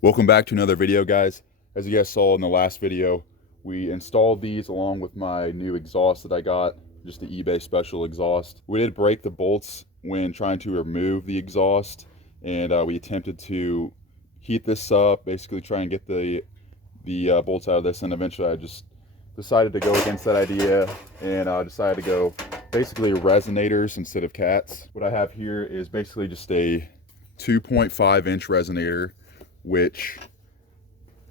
Welcome back to another video, guys. As you guys saw in the last video, we installed these along with my new exhaust that I got, just the eBay special exhaust. We did break the bolts when trying to remove the exhaust, and we attempted to heat this up, basically try and get the bolts out of this, and eventually I just decided to go against that idea and decided to go basically resonators instead of cats. What I have here is basically just a 2.5-inch resonator, which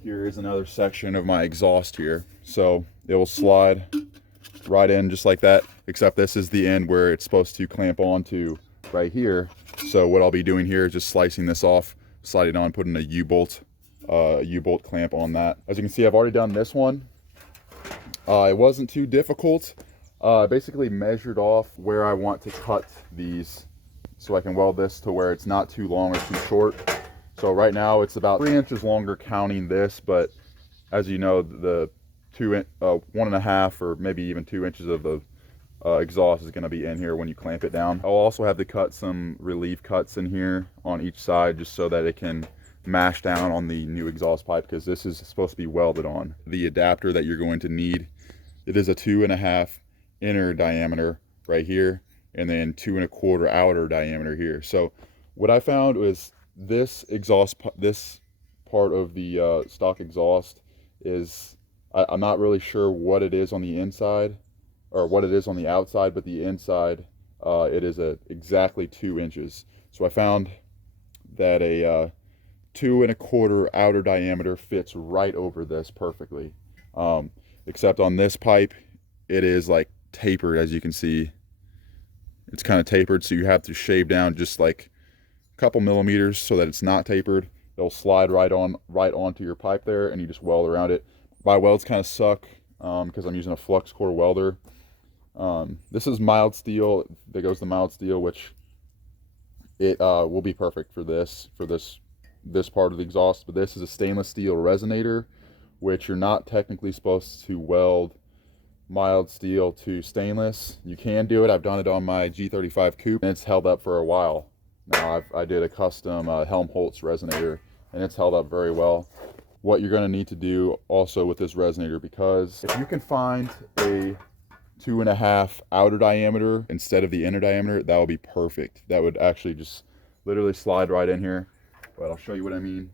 here is another section of my exhaust here. So it will slide right in just like that, except this is the end where it's supposed to clamp onto right here. So what I'll be doing here is just slicing this off, sliding on, putting a U-bolt clamp on that. As you can see, I've already done this one. It wasn't too difficult. I basically measured off where I want to cut these so I can weld this to where it's not too long or too short. So right now it's about 3 inches longer counting this, but as you know, the 1.5 or maybe even 2 inches of the exhaust is going to be in here when you clamp it down. I'll also have to cut some relief cuts in here on each side just so that it can mash down on the new exhaust pipe, because this is supposed to be welded on. The adapter that you're going to need, it is a 2.5 inner diameter right here, and then 2.25 outer diameter here. So what I found was this part of the stock exhaust is, I'm not really sure what it is on the inside or what it is on the outside, but the inside it is exactly 2 inches. So I found that a 2.25 outer diameter fits right over this perfectly, except on this pipe it is like tapered. As you can see, it's kind of tapered, so you have to shave down just like couple millimeters so that it's not tapered. It'll slide right onto your pipe there, and you just weld around it. My welds kind of suck because I'm using a flux core welder. This is mild steel. There goes the mild steel, which it will be perfect for this part of the exhaust. But this is a stainless steel resonator, which you're not technically supposed to weld mild steel to stainless. You can do it. I've done it on my G35 coupe, and it's held up for a while. Now I did a custom Helmholtz resonator, and it's held up very well. What you're going to need to do also with this resonator, because if you can find a 2.5 outer diameter instead of the inner diameter, that would be perfect. That would actually just literally slide right in here. But I'll show you what I mean.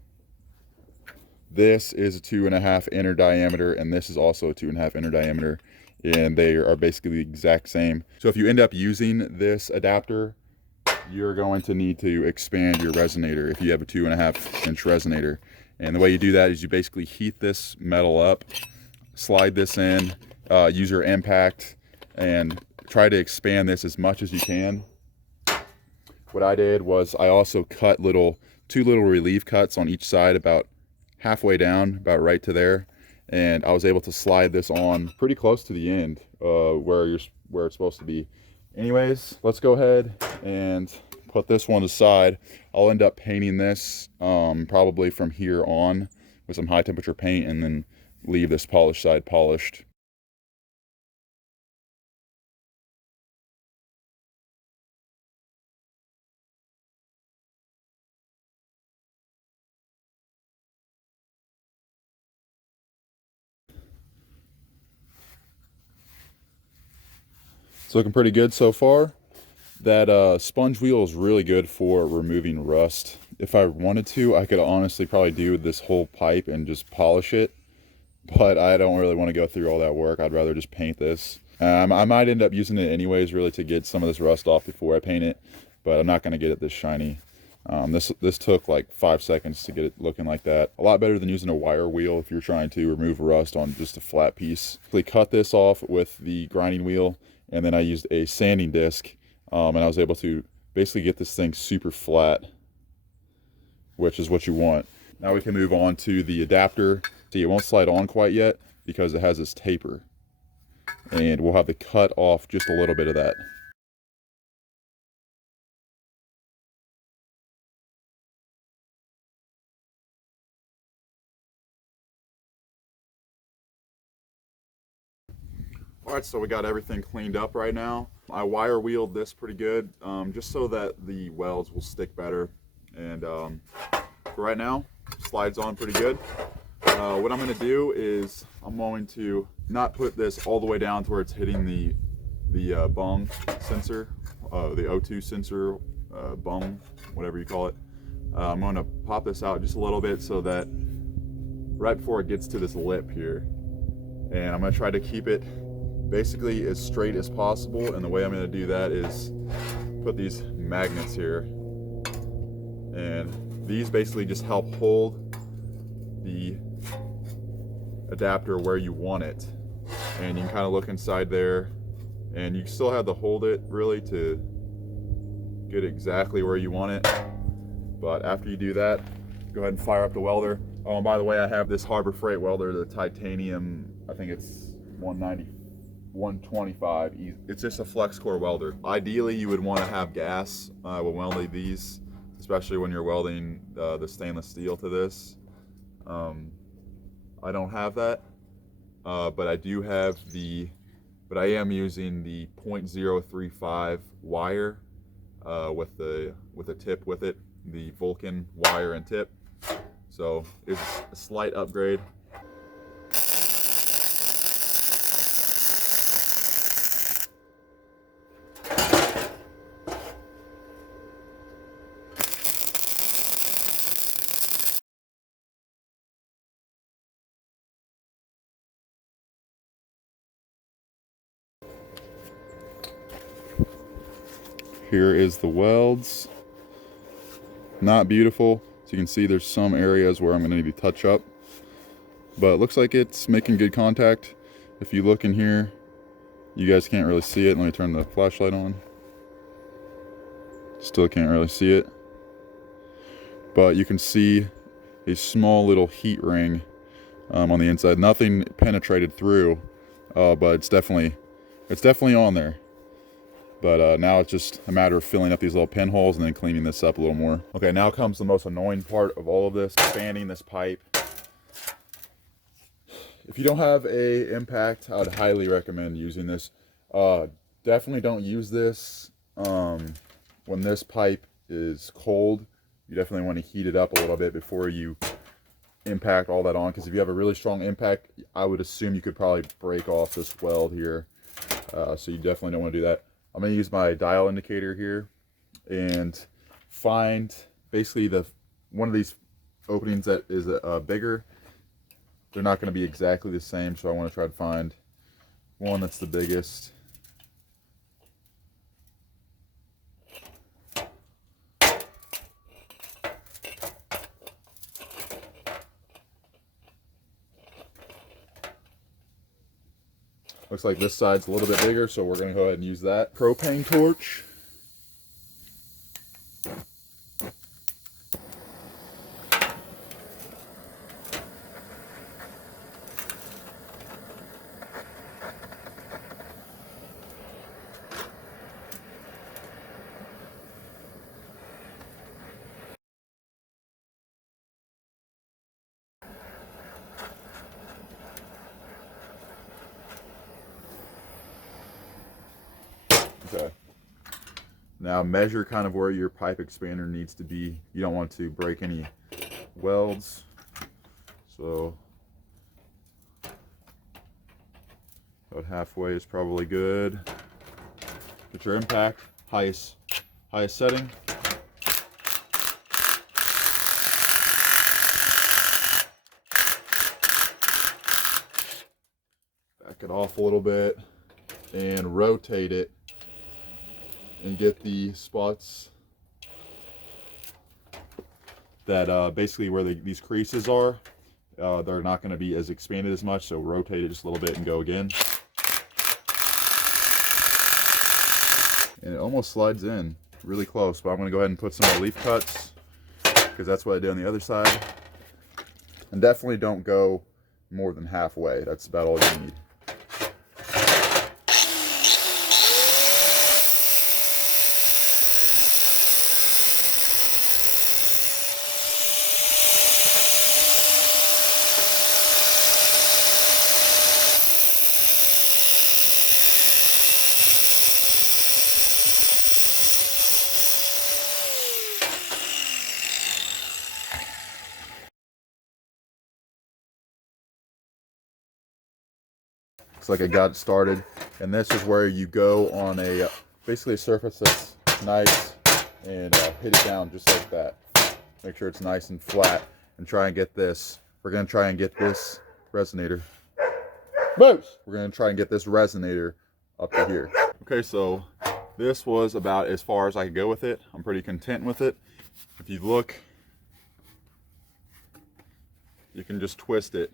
This is a 2.5 inner diameter, and this is also a 2.5 inner diameter, and they are basically the exact same. So if you end up using this adapter, you're going to need to expand your resonator if you have a 2.5-inch resonator. And the way you do that is you basically heat this metal up, slide this in, use your impact, and try to expand this as much as you can. What I did was I also cut two little relief cuts on each side, about halfway down, about right to there, and I was able to slide this on pretty close to the end where it's supposed to be. Anyways, let's go ahead and put this one aside. I'll end up painting this probably from here on with some high temperature paint, and then leave this polished side polished. It's looking pretty good so far. That sponge wheel is really good for removing rust. If I wanted to, I could honestly probably do this whole pipe and just polish it, but I don't really want to go through all that work. I'd rather just paint this. I might end up using it anyways, really, to get some of this rust off before I paint it, but I'm not going to get it this shiny. This took like 5 seconds to get it looking like that. A lot better than using a wire wheel if you're trying to remove rust on just a flat piece. We cut this off with the grinding wheel, and then I used a sanding disc, and I was able to basically get this thing super flat, which is what you want. Now we can move on to the adapter. See, it won't slide on quite yet because it has this taper, and we'll have to cut off just a little bit of that. All right, so we got everything cleaned up right now. I wire wheeled this pretty good, just so that the welds will stick better. And for right now, slides on pretty good. What I'm going to do is I'm going to not put this all the way down to where it's hitting the bung sensor, the O2 sensor, bung, whatever you call it. I'm going to pop this out just a little bit so that right before it gets to this lip here, and I'm going to try to keep it basically as straight as possible. And the way I'm going to do that is put these magnets here, and these basically just help hold the adapter where you want it. And you can kind of look inside there, and you still have to hold it really to get exactly where you want it. But after you do that, go ahead and fire up the welder. Oh, and by the way, I have this Harbor Freight welder, the titanium, I think it's 190, 125. It's just a flex core welder. Ideally, you would want to have gas when welding these, especially when you're welding the stainless steel to this. I don't have that, but I do have but I am using the 0.035 wire with a tip with it, the Vulcan wire and tip. So it's a slight upgrade. Here is the welds. Not beautiful. So you can see there's some areas where I'm going to need to touch up. But it looks like it's making good contact. If you look in here, you guys can't really see it. Let me turn the flashlight on. Still can't really see it. But you can see a small little heat ring on the inside. Nothing penetrated through, but it's definitely on there. But now it's just a matter of filling up these little pinholes and then cleaning this up a little more. Okay, now comes the most annoying part of all of this, expanding this pipe. If you don't have a impact, I would highly recommend using this. Definitely don't use this when this pipe is cold. You definitely want to heat it up a little bit before you impact all that on, because if you have a really strong impact, I would assume you could probably break off this weld here. So you definitely don't want to do that. I'm going to use my dial indicator here and find basically one of these openings that is bigger. They're not going to be exactly the same, so I want to try to find one that's the biggest. Looks like this side's a little bit bigger, so we're going to go ahead and use that. Propane torch. Okay. Now measure kind of where your pipe expander needs to be. You don't want to break any welds. So about halfway is probably good. Get your impact, highest setting. Back it off a little bit and rotate it and get the spots that basically where these creases are. They're not going to be as expanded as much, so rotate it just a little bit and go again. And it almost slides in really close, but I'm going to go ahead and put some relief cuts because that's what I did on the other side. And definitely don't go more than halfway. That's about all you need. Looks like I got it started. And this is where you go on a basically a surface that's nice and hit it down just like that. Make sure it's nice and flat and try and get this. We're going to try and get this resonator. Moose! We're going to try and get this resonator up to here. Okay, so this was about as far as I could go with it. I'm pretty content with it. If you look, you can just twist it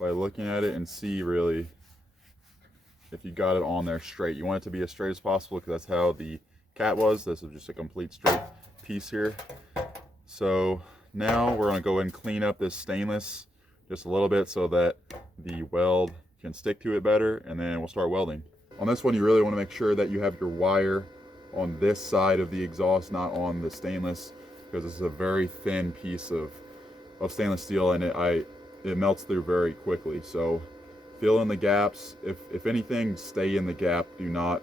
by looking at it and see really if you got it on there straight. You want it to be as straight as possible because that's how the Cat was. This is just a complete straight piece here. So now we're going to go ahead and clean up this stainless just a little bit so that the weld can stick to it better, and then we'll start welding. On this one, you really want to make sure that you have your wire on this side of the exhaust, not on the stainless, because this is a very thin piece of stainless steel, and it melts through very quickly. So fill in the gaps. If anything, stay in the gap. Do not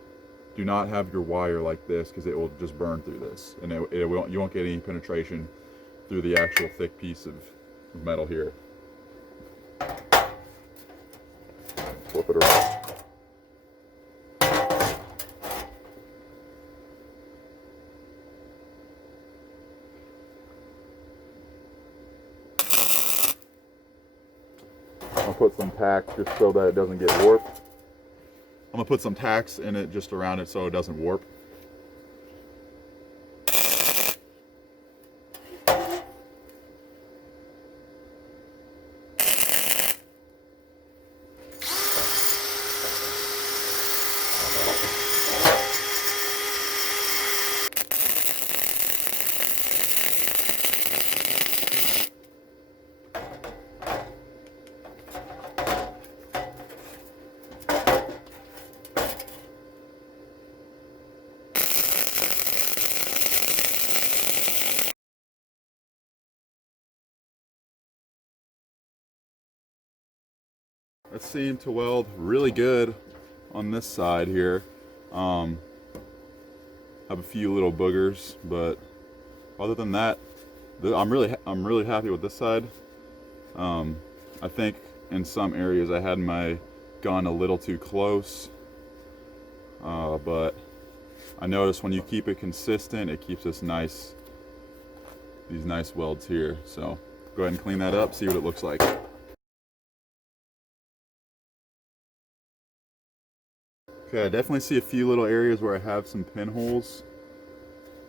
have your wire like this, because it will just burn through this, and you won't get any penetration through the actual thick piece of metal here. Flip it around. I'll put some tacks just so that it doesn't get warped. I'm gonna put some tacks in it just around it so it doesn't warp. That seemed to weld really good on this side here. Have a few little boogers, but other than that, I'm really happy with this side. I think in some areas I had my gun a little too close, but I noticed when you keep it consistent, it keeps these nice welds here. So go ahead and clean that up, see what it looks like. Okay, I definitely see a few little areas where I have some pinholes.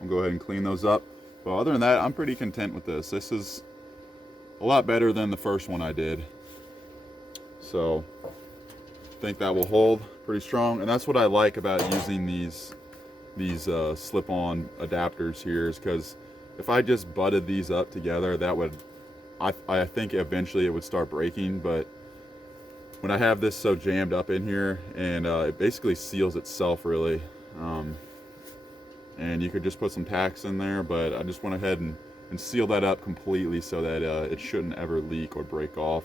I'll go ahead and clean those up. But other than that, I'm pretty content with this. This is a lot better than the first one I did. So I think that will hold pretty strong. And that's what I like about using these slip-on adapters here, is because if I just butted these up together, that would, I think eventually it would start breaking. But when I have this so jammed up in here, and it basically seals itself really, and you could just put some tacks in there, but I just went ahead and seal that up completely so that it shouldn't ever leak or break off.